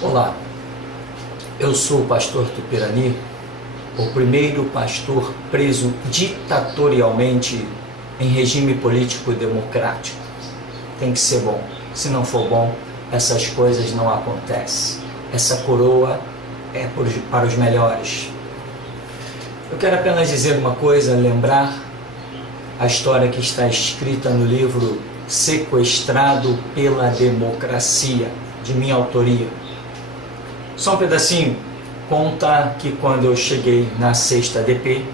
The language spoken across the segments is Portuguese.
Olá, eu sou o pastor Tupirani, o primeiro pastor preso ditatorialmente em regime político democrático. Tem que ser bom, se não for bom, essas coisas não acontecem. Essa coroa é para os melhores. Eu quero apenas dizer uma coisa, lembrar a história que está escrita no livro Sequestrado pela Democracia, de minha autoria. Só um pedacinho. Conta que quando eu cheguei na 6ª DP,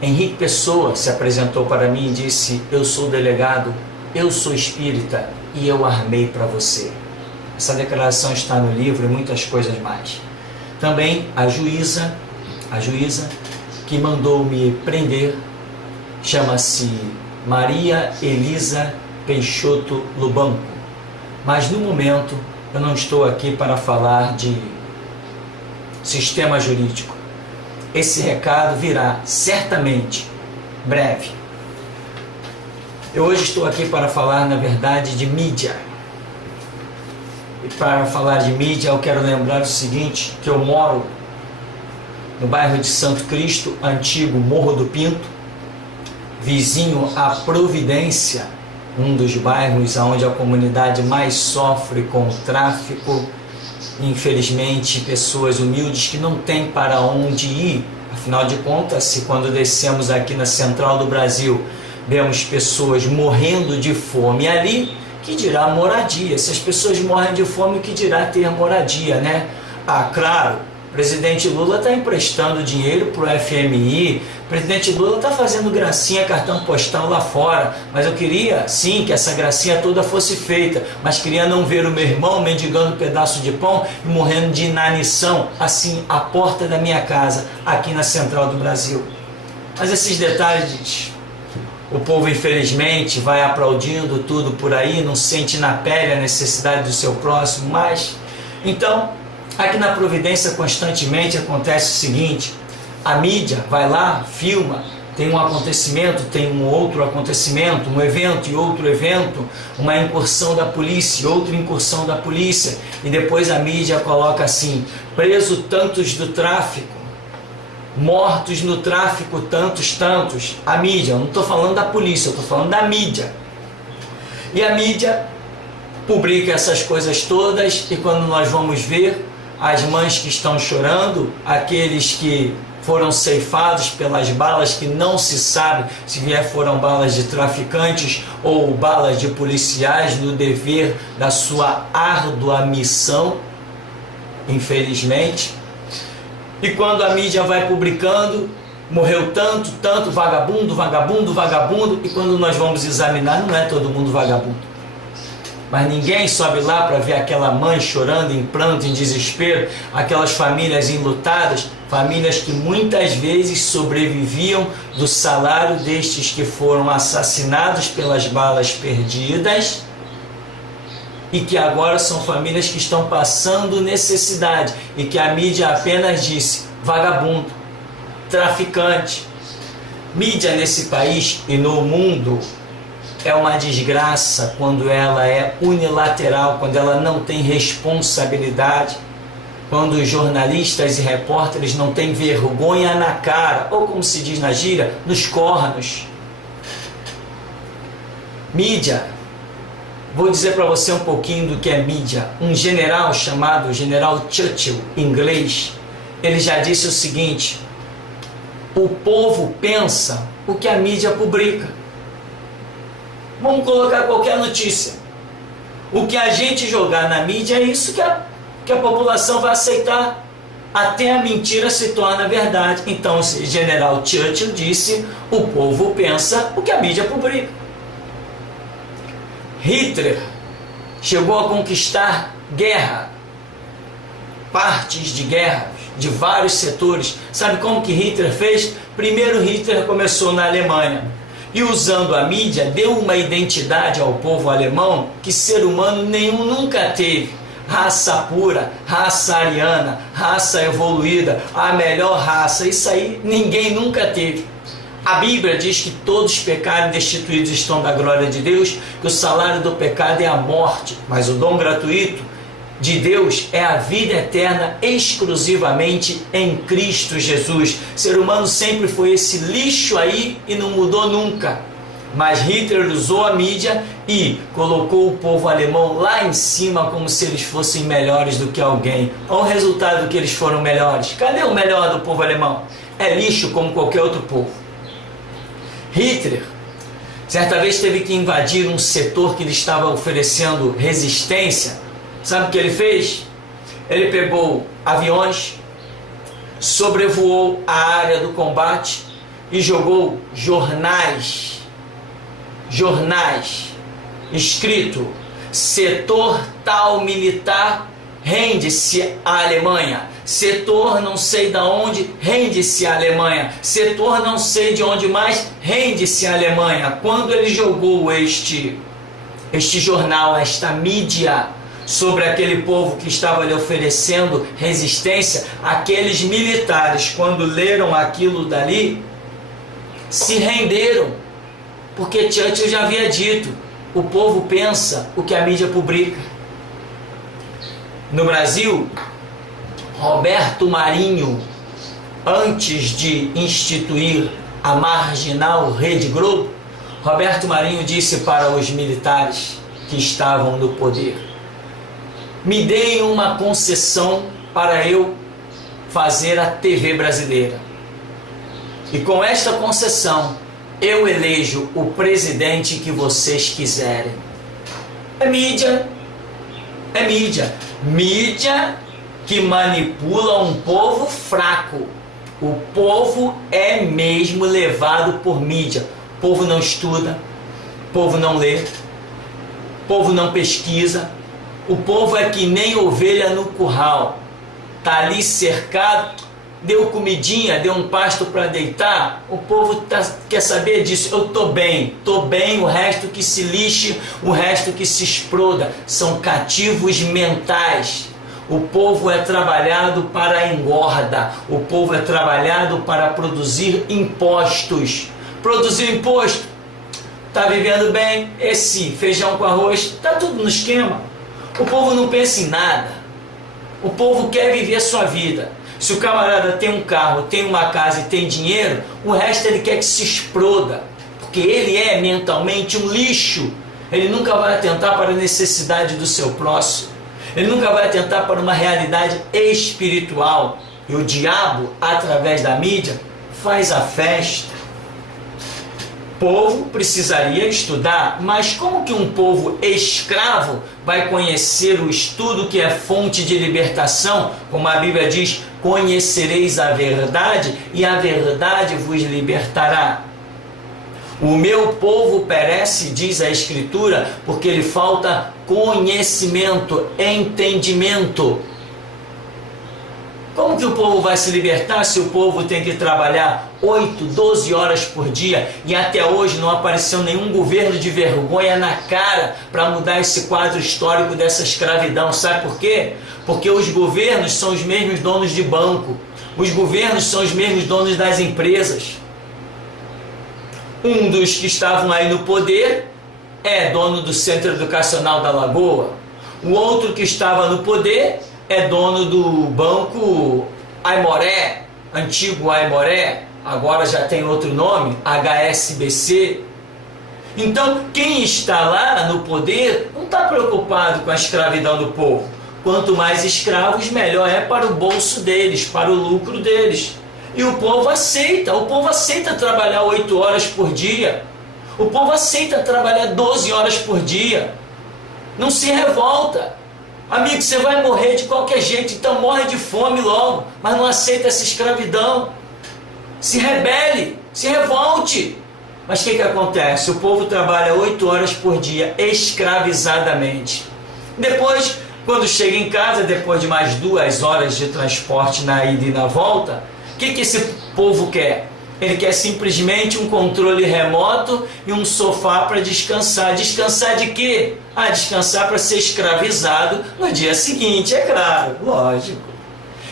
Henrique Pessoa se apresentou para mim e disse: eu sou delegado, eu sou espírita e eu armei para você. Essa declaração está no livro e muitas coisas mais. Também a juíza que mandou me prender, chama-se Maria Elisa Peixoto Lubanco. Mas no momento eu não estou aqui para falar de sistema jurídico. Esse recado virá certamente breve. Eu hoje estou aqui para falar, na verdade, de mídia. E para falar de mídia, eu quero lembrar o seguinte, que eu moro no bairro de Santo Cristo, antigo Morro do Pinto, vizinho à Providência, um dos bairros onde a comunidade mais sofre com o tráfico. Infelizmente, pessoas humildes que não têm para onde ir. Afinal de contas, se quando descemos aqui na Central do Brasil, vemos pessoas morrendo de fome ali, que dirá moradia? Se as pessoas morrem de fome, que dirá ter moradia, né? Ah, claro, o presidente Lula está emprestando dinheiro para o FMI, o presidente Lula está fazendo gracinha, cartão postal lá fora, mas eu queria, sim, que essa gracinha toda fosse feita, mas queria não ver o meu irmão mendigando um pedaço de pão e morrendo de inanição, assim, à porta da minha casa, aqui na Central do Brasil. Mas esses detalhes, o povo infelizmente vai aplaudindo tudo por aí, não sente na pele a necessidade do seu próximo, mas, então, aqui na Providência constantemente acontece o seguinte: a mídia vai lá, filma, tem um acontecimento, tem um outro acontecimento, um evento e outro evento, uma incursão da polícia, outra incursão da polícia, e depois a mídia coloca assim: preso tantos do tráfico, mortos no tráfico tantos. A mídia, eu não estou falando da polícia, eu estou falando da mídia. E a mídia publica essas coisas todas, e quando nós vamos ver, as mães que estão chorando, aqueles que foram ceifados pelas balas que não se sabe se foram balas de traficantes ou balas de policiais no dever da sua árdua missão, infelizmente. E quando a mídia vai publicando, morreu tanto, vagabundo, e quando nós vamos examinar, não é todo mundo vagabundo. Mas ninguém sobe lá para ver aquela mãe chorando em pranto, em desespero, aquelas famílias enlutadas, famílias que muitas vezes sobreviviam do salário destes que foram assassinados pelas balas perdidas e que agora são famílias que estão passando necessidade e que a mídia apenas disse: vagabundo, traficante. Mídia nesse país e no mundo é uma desgraça quando ela é unilateral, quando ela não tem responsabilidade, quando os jornalistas e repórteres não têm vergonha na cara, ou como se diz na gíria, nos cornos. Mídia, vou dizer para você um pouquinho do que é mídia. Um general chamado General Churchill, inglês, ele já disse o seguinte: o povo pensa o que a mídia publica. Vamos colocar qualquer notícia. O que a gente jogar na mídia é isso que a população vai aceitar. Até a mentira se torna verdade. Então, o General Churchill disse: o povo pensa o que a mídia publica. Hitler chegou a conquistar guerra, partes de guerra, de vários setores. Sabe como que Hitler fez? Primeiro, Hitler começou na Alemanha. E usando a mídia, deu uma identidade ao povo alemão que ser humano nenhum nunca teve. Raça pura, raça ariana, raça evoluída, a melhor raça. Isso aí ninguém nunca teve. A Bíblia diz que todos pecaram e destituídos estão da glória de Deus, que o salário do pecado é a morte, mas o dom gratuito de Deus é a vida eterna exclusivamente em Cristo Jesus. O ser humano sempre foi esse lixo aí e não mudou nunca. Mas Hitler usou a mídia e colocou o povo alemão lá em cima como se eles fossem melhores do que alguém. Olha o resultado que eles foram melhores. Cadê o melhor do povo alemão? É lixo como qualquer outro povo. Hitler, certa vez, teve que invadir um setor que lhe estava oferecendo resistência. Sabe o que ele fez? Ele pegou aviões, sobrevoou a área do combate e jogou jornais escrito: setor tal militar, rende-se à Alemanha. Setor não sei da onde, rende-se à Alemanha. Setor não sei de onde mais, rende-se à Alemanha. Quando ele jogou este jornal, esta mídia, sobre aquele povo que estava lhe oferecendo resistência, aqueles militares, quando leram aquilo dali, se renderam. Porque Churchill já havia dito: o povo pensa o que a mídia publica. No Brasil, Roberto Marinho, antes de instituir a marginal Rede Globo, Roberto Marinho disse para os militares que estavam no poder: me deem uma concessão para eu fazer a TV brasileira. E com esta concessão, eu elejo o presidente que vocês quiserem. É mídia. É mídia. Mídia que manipula um povo fraco. O povo é mesmo levado por mídia. O povo não estuda, o povo não lê, o povo não pesquisa. O povo é que nem ovelha no curral. Está ali cercado, deu comidinha, deu um pasto para deitar. O povo quer saber disso. Eu estou bem, o resto que se lixe, o resto que se exploda. São cativos mentais. O povo é trabalhado para a engorda. O povo é trabalhado para produzir impostos. Produzir imposto. Está vivendo bem? Esse feijão com arroz, está tudo no esquema. O povo não pensa em nada. O povo quer viver a sua vida. Se o camarada tem um carro, tem uma casa e tem dinheiro, o resto ele quer que se exploda. Porque ele é mentalmente um lixo. Ele nunca vai atentar para a necessidade do seu próximo. Ele nunca vai atentar para uma realidade espiritual. E o diabo, através da mídia, faz a festa. O povo precisaria estudar, mas como que um povo escravo vai conhecer o estudo que é fonte de libertação? Como a Bíblia diz: conhecereis a verdade e a verdade vos libertará. O meu povo perece, diz a Escritura, porque lhe falta conhecimento, entendimento. Como que o povo vai se libertar se o povo tem que trabalhar 8, 12 horas por dia e até hoje não apareceu nenhum governo de vergonha na cara para mudar esse quadro histórico dessa escravidão? Sabe por quê? Porque os governos são os mesmos donos de banco, os governos são os mesmos donos das empresas. Um dos que estavam aí no poder é dono do Centro Educacional da Lagoa. O outro que estava no poder é dono do Banco Aimoré, antigo Aimoré, agora já tem outro nome, HSBC. Então, quem está lá no poder não está preocupado com a escravidão do povo. Quanto mais escravos, melhor é para o bolso deles, para o lucro deles. E o povo aceita trabalhar 8 horas por dia. O povo aceita trabalhar 12 horas por dia. Não se revolta. Amigo, você vai morrer de qualquer jeito, então morre de fome logo, mas não aceita essa escravidão. Se rebele, se revolte. Mas o que acontece? O povo trabalha 8 horas por dia, escravizadamente. Depois, quando chega em casa, depois de mais 2 horas de transporte na ida e na volta, o que esse povo quer? Ele quer simplesmente um controle remoto e um sofá para descansar. Descansar de quê? Descansar para ser escravizado no dia seguinte, é claro, lógico.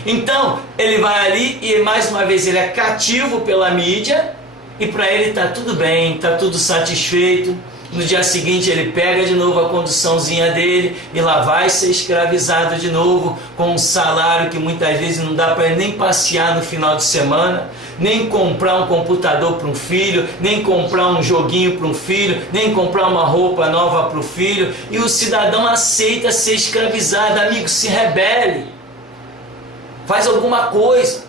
Então, ele vai ali e mais uma vez ele é cativo pela mídia e para ele está tudo bem, está tudo satisfeito. No dia seguinte ele pega de novo a conduçãozinha dele e lá vai ser escravizado de novo, com um salário que muitas vezes não dá para ele nem passear no final de semana, nem comprar um computador para um filho, nem comprar um joguinho para um filho, nem comprar uma roupa nova para o filho. E o cidadão aceita ser escravizado. Amigo, se rebele, faz alguma coisa,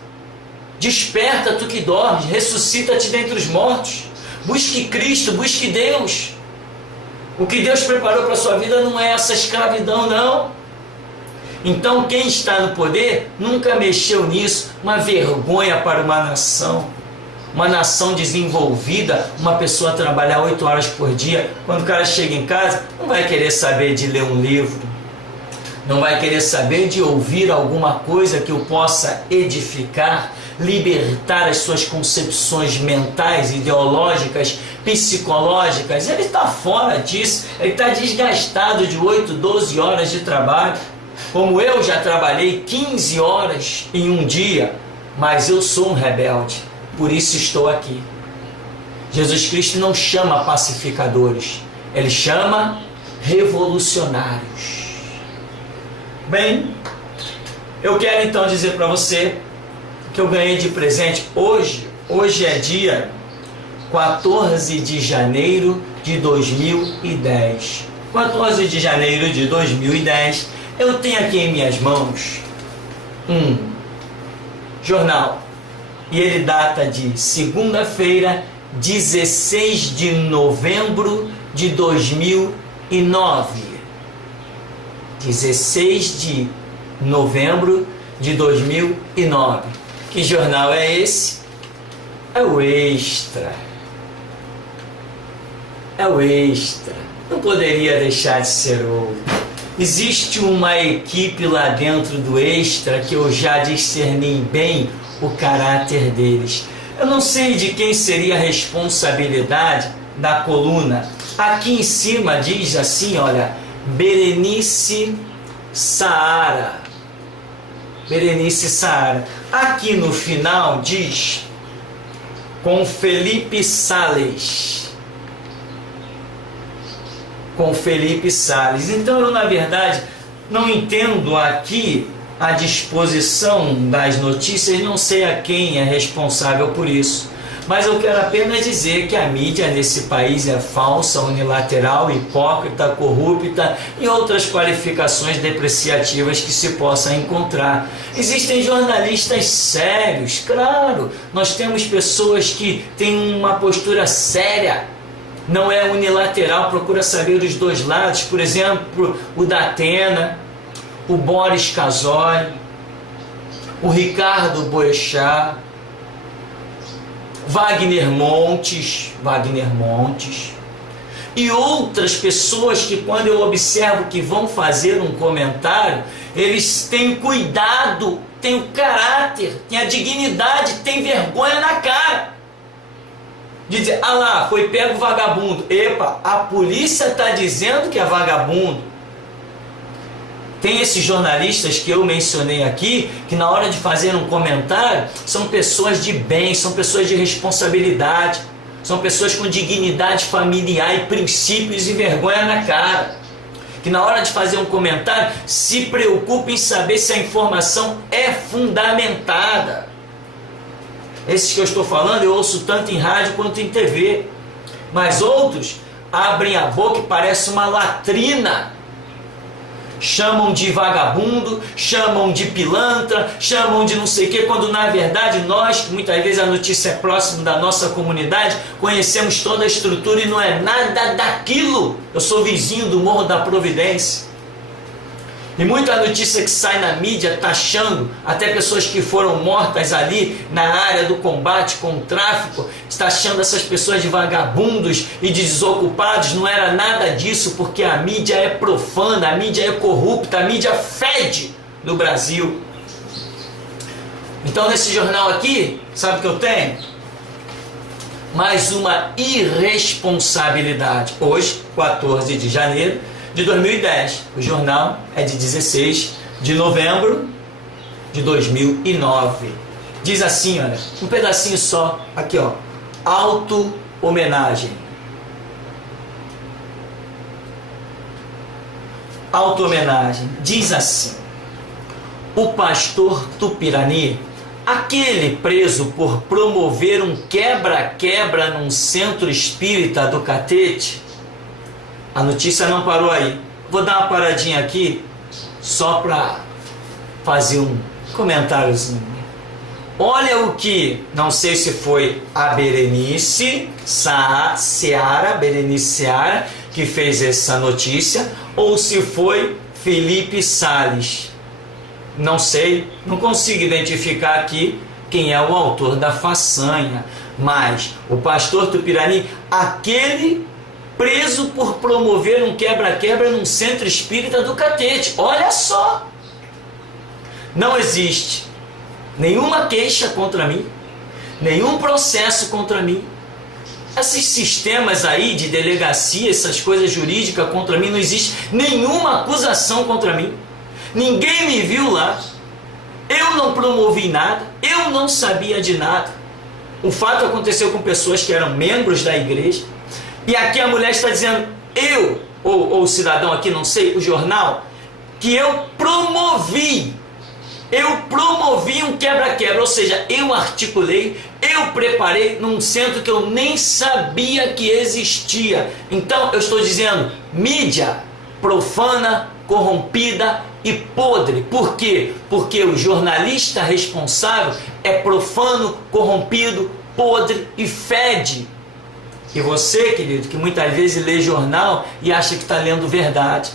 desperta tu que dormes, ressuscita-te dentre os mortos, busque Cristo, busque Deus. O que Deus preparou para a sua vida não é essa escravidão, não. Então quem está no poder nunca mexeu nisso. Uma vergonha para uma nação desenvolvida, uma pessoa trabalhar 8 horas por dia, quando o cara chega em casa, não vai querer saber de ler um livro, não vai querer saber de ouvir alguma coisa que o possa edificar, libertar as suas concepções mentais, ideológicas, psicológicas. Ele está fora disso, ele está desgastado de 8, 12 horas de trabalho. Como eu já trabalhei 15 horas em um dia, mas eu sou um rebelde, por isso estou aqui. Jesus Cristo não chama pacificadores, ele chama revolucionários. Bem, eu quero então dizer para você que eu ganhei de presente hoje é dia 14 de janeiro de 2010. 14 de janeiro de 2010, eu tenho aqui em minhas mãos um jornal, e ele data de segunda-feira, 16 de novembro de 2009. 16 de novembro de 2009. Que jornal é esse? É o Extra. É o Extra. Não poderia deixar de ser outro. Existe uma equipe lá dentro do Extra que eu já discerni bem o caráter deles. Eu não sei de quem seria a responsabilidade da coluna. Aqui em cima diz assim, olha, Berenice Saara. Berenice Saara. Aqui no final diz com Felipe Sales. Com Felipe Sales. Então eu, na verdade, não entendo aqui a disposição das notícias, não sei a quem é responsável por isso. Mas eu quero apenas dizer que a mídia nesse país é falsa, unilateral, hipócrita, corrupta e outras qualificações depreciativas que se possam encontrar. Existem jornalistas sérios, claro, nós temos pessoas que têm uma postura séria, não é unilateral, procura saber dos dois lados. Por exemplo, o Datena, o Boris Casoy, o Ricardo Boechat, Wagner Montes e outras pessoas que, quando eu observo que vão fazer um comentário, eles têm cuidado, têm o caráter, têm a dignidade, têm vergonha na cara de dizer, ah lá, foi pego vagabundo. Epa, a polícia está dizendo que é vagabundo. Tem esses jornalistas que eu mencionei aqui, que na hora de fazer um comentário, são pessoas de bem, são pessoas de responsabilidade, são pessoas com dignidade familiar e princípios e vergonha na cara, que na hora de fazer um comentário, se preocupem em saber se a informação é fundamentada. Esses que eu estou falando, eu ouço tanto em rádio quanto em TV, mas outros abrem a boca e parece uma latrina. Chamam de vagabundo, chamam de pilantra, chamam de não sei o que, quando na verdade nós, que muitas vezes a notícia é próxima da nossa comunidade, conhecemos toda a estrutura e não é nada daquilo. Eu sou vizinho do Morro da Providência. E muita notícia que sai na mídia taxando até pessoas que foram mortas ali na área do combate com o tráfico, taxando essas pessoas de vagabundos e de desocupados. Não era nada disso, porque a mídia é profana, a mídia é corrupta, a mídia fede no Brasil. Então nesse jornal aqui, sabe o que eu tenho? Mais uma irresponsabilidade. Hoje, 14 de janeiro de 2010. O jornal é de 16 de novembro de 2009. Diz assim, olha, um pedacinho só, aqui ó, auto-homenagem. auto-homenagem. Diz assim: o pastor Tupirani, aquele preso por promover um quebra-quebra num centro espírita do Catete. A notícia não parou aí. Vou dar uma paradinha aqui só para fazer um comentáriozinho. Olha o que, não sei se foi a Berenice Seara, que fez essa notícia, ou se foi Felipe Salles. Não sei, não consigo identificar aqui quem é o autor da façanha, mas o pastor Tupirani, aquele preso por promover um quebra-quebra num centro espírita do Catete. Olha só! Não existe nenhuma queixa contra mim, nenhum processo contra mim. Esses sistemas aí de delegacia, essas coisas jurídicas contra mim, não existe nenhuma acusação contra mim. Ninguém me viu lá. Eu não promovi nada, eu não sabia de nada. O fato aconteceu com pessoas que eram membros da igreja. E aqui a mulher está dizendo, ou o cidadão aqui, não sei, o jornal, que eu promovi um quebra-quebra, ou seja, eu articulei, eu preparei num centro que eu nem sabia que existia. Então eu estou dizendo, mídia profana, corrompida e podre. Por quê? Porque o jornalista responsável é profano, corrompido, podre e fede. E você, querido, que muitas vezes lê jornal e acha que está lendo verdade.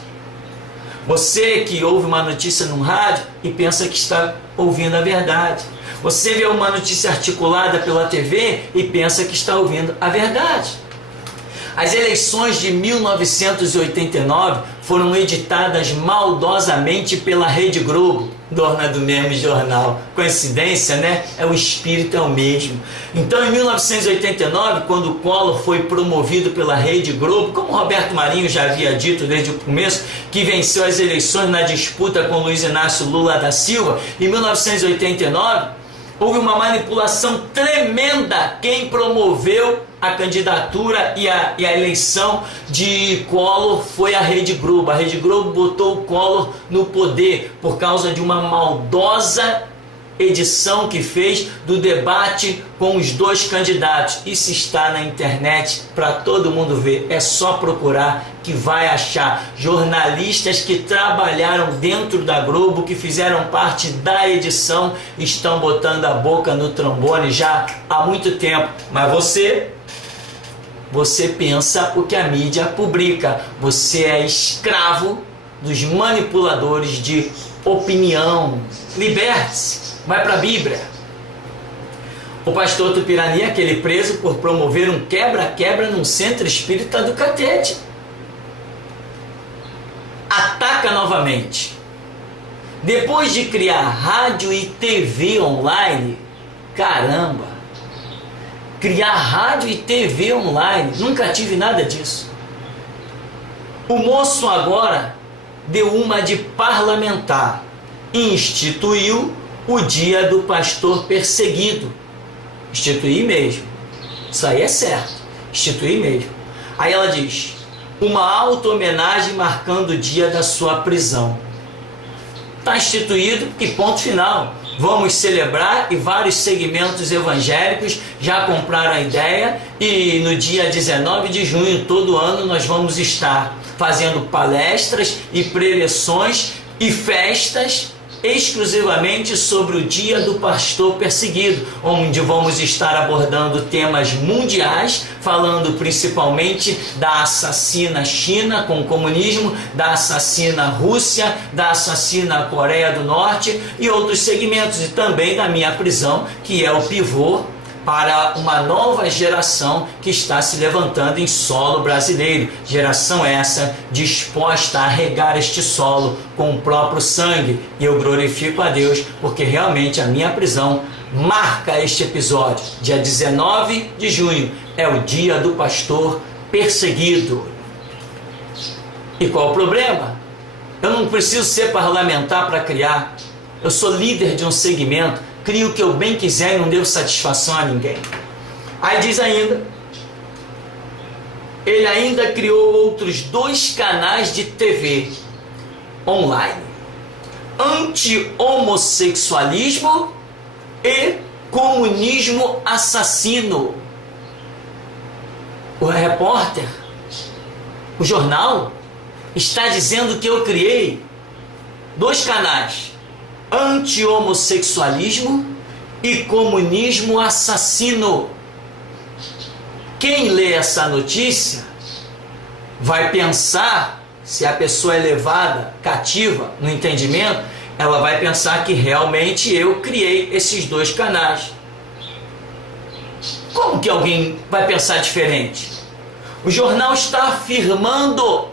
Você que ouve uma notícia no rádio e pensa que está ouvindo a verdade. Você vê uma notícia articulada pela TV e pensa que está ouvindo a verdade. As eleições de 1989 foram editadas maldosamente pela Rede Globo, dona do mesmo jornal. Coincidência, né? O espírito é o mesmo. Então, em 1989, quando o Collor foi promovido pela Rede Globo, como Roberto Marinho já havia dito desde o começo, que venceu as eleições na disputa com Luiz Inácio Lula da Silva, em 1989, houve uma manipulação tremenda. Quem promoveu a candidatura e a eleição de Collor foi a Rede Globo. A Rede Globo botou o Collor no poder por causa de uma maldosa edição que fez do debate com os dois candidatos. Isso está na internet para todo mundo ver. É só procurar que vai achar. Jornalistas que trabalharam dentro da Globo, que fizeram parte da edição, estão botando a boca no trombone já há muito tempo. Mas você pensa o que a mídia publica. Você é escravo dos manipuladores de opinião. Liberte-se. Vai para a Bíblia. O pastor Tupirani, aquele preso por promover um quebra-quebra num centro espírita do Catete, ataca novamente. Depois de criar rádio e TV online, caramba, criar rádio e TV online, nunca tive nada disso. O moço agora deu uma de parlamentar, instituiu o dia do pastor perseguido. Instituir mesmo. Isso aí é certo. Instituir mesmo. Aí ela diz, uma auto-homenagem marcando o dia da sua prisão. Está instituído e ponto final. Vamos celebrar, e vários segmentos evangélicos já compraram a ideia, e no dia 19 de junho, todo ano, nós vamos estar fazendo palestras e preleções e festas exclusivamente sobre o dia do pastor perseguido, onde vamos estar abordando temas mundiais, falando principalmente da assassina China com o comunismo, da assassina Rússia, da assassina Coreia do Norte e outros segmentos, e também da minha prisão, que é o pivô para uma nova geração que está se levantando em solo brasileiro. Geração essa disposta a regar este solo com o próprio sangue. E eu glorifico a Deus porque realmente a minha prisão marca este episódio. Dia 19 de junho é o dia do pastor perseguido. E qual o problema? Eu não preciso ser parlamentar para criar. Eu sou líder de um segmento. Crio o que eu bem quiser e não devo satisfação a ninguém. Aí diz ainda, ele ainda criou outros 2 canais de TV. online. Anti-homossexualismo e comunismo assassino. O repórter, o jornal, está dizendo que eu criei 2 canais: anti-homossexualismo e comunismo assassino. Quem lê essa notícia vai pensar, se a pessoa é levada cativa no entendimento, ela vai pensar que realmente eu criei esses 2 canais. Como que alguém vai pensar diferente? O jornal está afirmando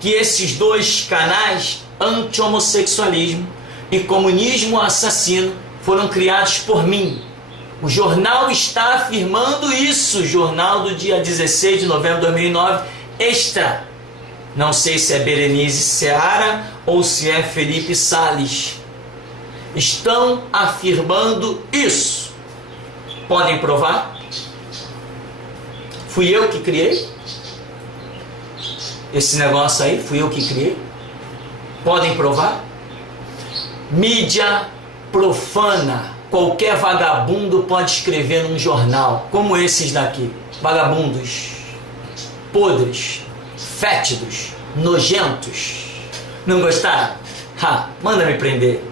que esses 2 canais, anti-homossexualismo e comunismo assassino, foram criados por mim. O jornal está afirmando isso, jornal do dia 16 de novembro de 2009, Extra. Não sei se é Berenice Seara ou se é Felipe Salles. Estão afirmando isso. Podem provar? Fui eu que criei? Esse negócio aí, fui eu que criei? Podem provar? Mídia profana. Qualquer vagabundo pode escrever num jornal, como esses daqui. Vagabundos, podres, fétidos, nojentos. Não gostaram? Manda me prender.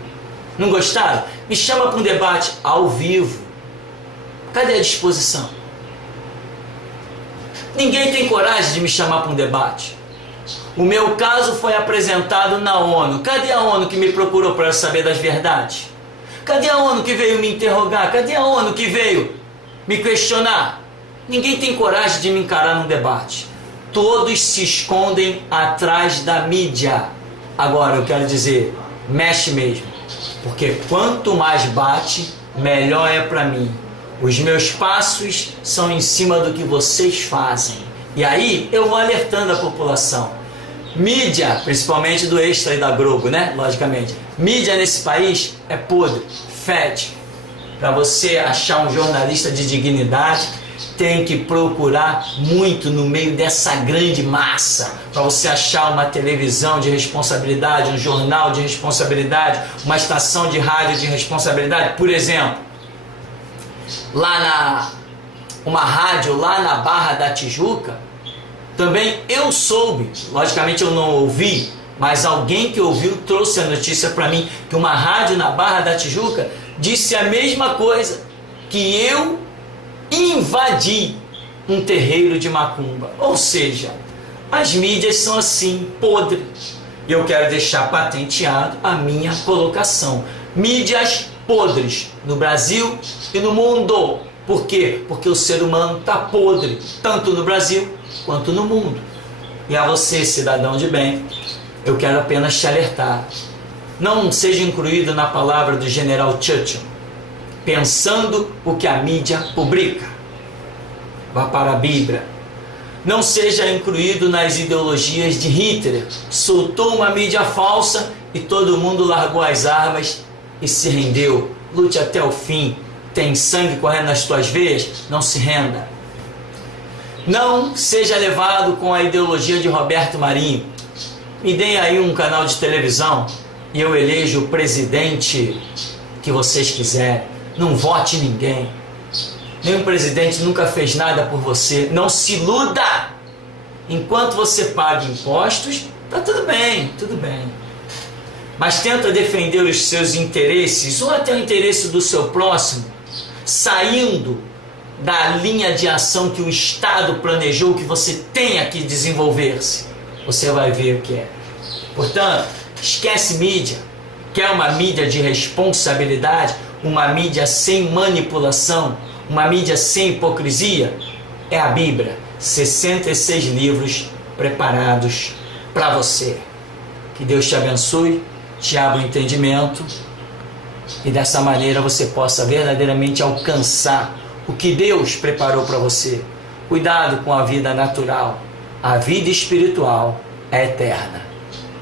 Não gostaram? Me chama para um debate ao vivo. Cadê a disposição? Ninguém tem coragem de me chamar para um debate. O meu caso foi apresentado na ONU. Cadê a ONU que me procurou para saber das verdades? Cadê a ONU que veio me interrogar? Cadê a ONU que veio me questionar? Ninguém tem coragem de me encarar num debate. Todos se escondem atrás da mídia. Agora eu quero dizer, mexe mesmo. Porque quanto mais bate, melhor é para mim. Os meus passos são em cima do que vocês fazem. E aí eu vou alertando a população. Mídia, principalmente do Extra e da Globo, né? Logicamente. Mídia nesse país é podre, fede. Para você achar um jornalista de dignidade, tem que procurar muito no meio dessa grande massa. Para você achar uma televisão de responsabilidade, um jornal de responsabilidade, uma estação de rádio de responsabilidade. Por exemplo, uma rádio lá na Barra da Tijuca, também eu soube, logicamente eu não ouvi, mas alguém que ouviu trouxe a notícia para mim, que uma rádio na Barra da Tijuca disse a mesma coisa, que eu invadi um terreiro de macumba. Ou seja, as mídias são assim, podres. E eu quero deixar patenteado a minha colocação. Mídias podres no Brasil e no mundo. Por quê? Porque o ser humano está podre, tanto no Brasil quanto no mundo. E a você, cidadão de bem, eu quero apenas te alertar. Não seja incluído na palavra do general Churchill, pensando o que a mídia publica. Vá para a Bíblia. Não seja incluído nas ideologias de Hitler. Soltou uma mídia falsa e todo mundo largou as armas e se rendeu. Lute até o fim. Tem sangue correndo nas tuas veias? Não se renda. Não seja levado com a ideologia de Roberto Marinho. Me deem aí um canal de televisão e eu elejo o presidente que vocês quiserem. Não vote ninguém. Nenhum presidente nunca fez nada por você. Não se iluda. Enquanto você paga impostos, tá tudo bem, tudo bem. Mas tenta defender os seus interesses ou até o interesse do seu próximo, saindo da linha de ação que o Estado planejou que você tenha que desenvolver-se. Você vai ver o que é. Portanto, esquece mídia. Quer uma mídia de responsabilidade? Uma mídia sem manipulação? Uma mídia sem hipocrisia? É a Bíblia. 66 livros preparados para você. Que Deus te abençoe, te abra o entendimento e dessa maneira você possa verdadeiramente alcançar o que Deus preparou para você. Cuidado com a vida natural. A vida espiritual é eterna.